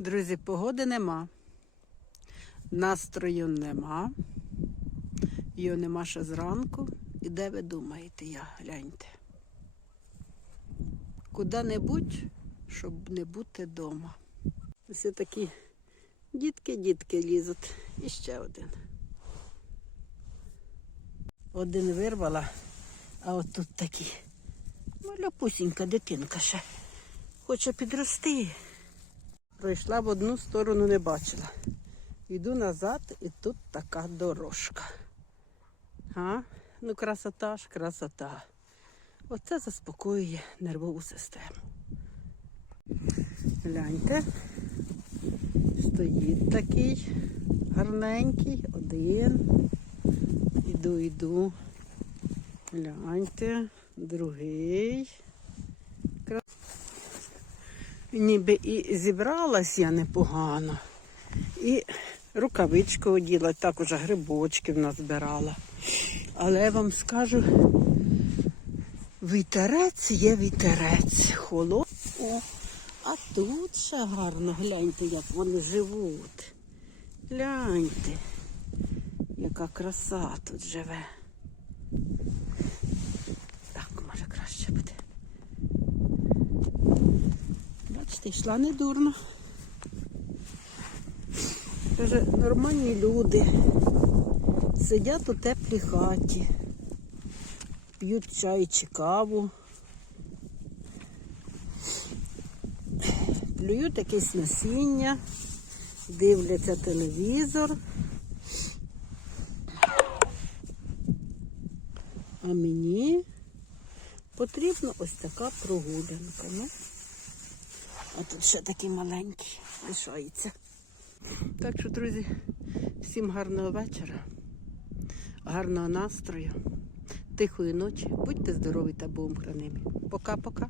Друзі, погоди нема. Настрою нема. Його нема ще зранку. І де ви думаєте, я гляньте. Куди-небудь, щоб не бути вдома. Ось такі дітки-дітки лізуть. І ще один. Один вирвала, а от тут такі. Дитинка ще. Хоче підрости. Пройшла в одну сторону, не бачила. Йду назад і тут така дорожка. А? Ну, красота ж, красота. Оце заспокоює нервову систему. Гляньте. Стоїть такий гарненький, один. Іду, іду. Гляньте, другий. Ніби і зібралась я непогано. І рукавичку оділа, так уже грибочків назбирала. Але я вам скажу, вітерець є вітерець. Холод. О, а тут ще гарно, гляньте, як вони живуть. Гляньте, яка краса тут живе. Бачите, йшла не дурно. Каже, нормальні люди. Сидять у теплій хаті, п'ють чай чи каву, плюють якесь насіння, дивляться телевізор. А мені потрібна ось така прогулянка. Ну, а тут ще такий маленький лишається. Так що, друзі, всім гарного вечора, гарного настрою, тихої ночі. Будьте здорові та будьте хранимі. Пока-пока.